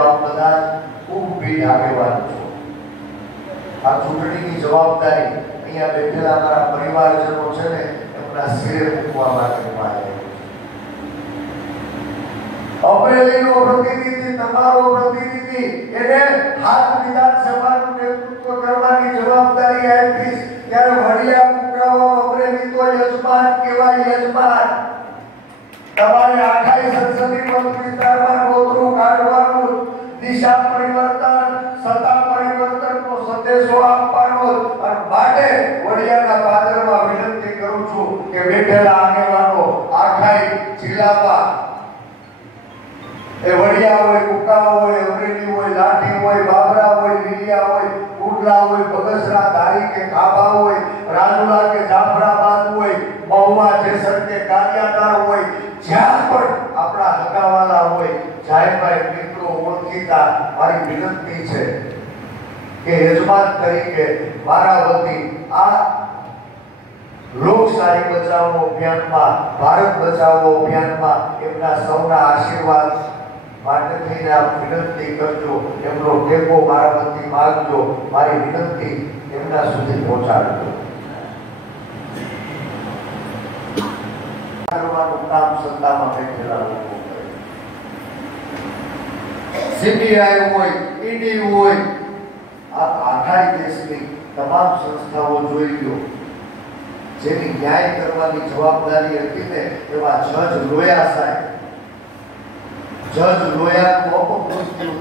આપ બધા ખૂબ જવાબદારી અહીંયા બેઠેલા અમારા પરિવારજનો છે ને, એમના શિરે મૂકવા માટે છું. અમરેલીનો પ્રતિનિધિ તમારો કે આગેવાનો આખાઈ જિલ્લામાં એ વડિયા હોય, કુકા હોય, અમરેલી હોય, લાઠી હોય, બાબરા હોય, લીલિયા હોય, કુડલા હોય, બગસરા, ધારી કે ખાબા હોય, રાજુલા કે જાફરાબાદ હોય, મહુવા જેસર કે કારિયાતાર હોય, જ્યાં પણ આપણા હગાવાલા હોય, જાહેરભાઈ મિત્રો ઓળખીતા, મારી વિનંતી છે કે યજમાન તરીકે મારા વતી આ લોકશાહી બચાવો અભિયાનમાં, ભારત બચાવો અભિયાનમાં એમના સૌના આશીર્વાદ માટે થઈને આપ વિનંતી કરજો, એમનો ટેકો મારા વતી માગજો, મારી વિનંતી એમના સુધી પહોંચાડજો કરવાનું કામ સત્તામાં બેઠેલા લોકો. સીબીઆઈ હોય ઈડી હોય, આ આખા દેશની તમામ સંસ્થાઓ જોઈ લો જેની ન્યાય કરવાની જવાબદારી હતી ને, એવા જજ લોયા સાહેબ. જજ લોયાનું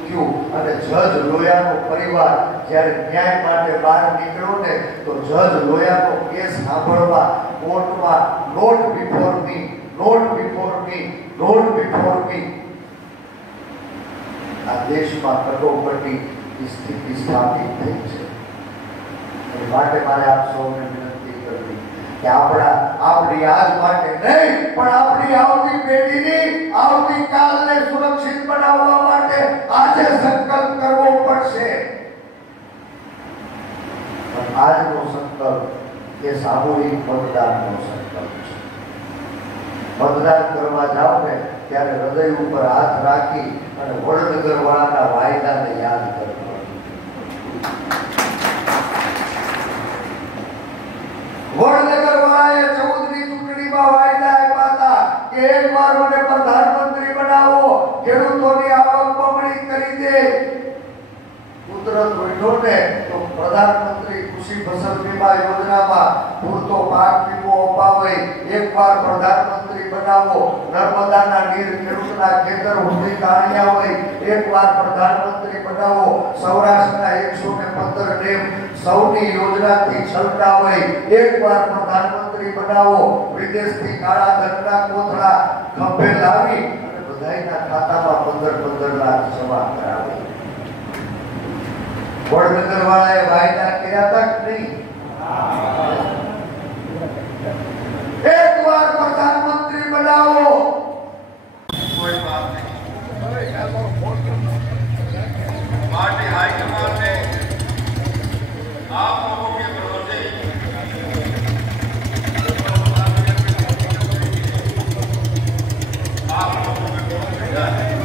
થયું અને જજ લોયાનો પરિવાર જ્યારે ન્યાય માટે બહાર નીકળ્યો ને, તો જજ લોયાનો કેસ સાંભળવા કોર્ટમાં not before me not before me not before me આ દેશમાં કટોકટીની સ્થિતિ સ્થાપિત થઈ છે. માટે મારે આપ સૌને કે આપણા આપણી આજ માટે નહીં, પણ આપણી આવતી પેઢીની આવતી કાલને સુરક્ષિત બનાવવા માટે આજે સંકલ્પ કરવો પડશે. આજનો સંકલ્પ એ સામૂહિક મતદાનનો સંકલ્પ છે. મતદાન કરવા જાઓ ને, ત્યારે હૃદય ઉપર હાથ રાખી અને વડનગર વાળાના વાયદાને યાદ કરવા વડનગર વાળાએ ચૌદની ચૂંટણીમાં વાયદા આપ્યા હતા કે એક વાર મને પ્રધાનમંત્રી બનાવો ખેડૂતોની આવક બમણી કરી દે. કુદરત વઢો ને તો પ્રધાનમંત્રી કૃષિ ફસલ વીમા યોજનામાં પૂરતો પાક વીમો અપાવે. એકવાર પ્રધાનમંત્રી બનાવો, નર્મદાના નીર ખેડૂતના ખેતર સુધી કાણ્યા હોય. એકવાર પ્રધાનમંત્રી બનાવો, સૌરાષ્ટ્રના એકસો ને પંદર ડેમ સૌની યોજનાથી છલકા હોય. એકવાર પ્રધાનમંત્રી બનાવો, વિદેશથી કાળા ધનના કોથળા ખભે લાવી અને બધાયના ખાતામાં પંદર પંદર લાખ જમા કરાવે. વડનગર વાળાએ વાયદા Yeah.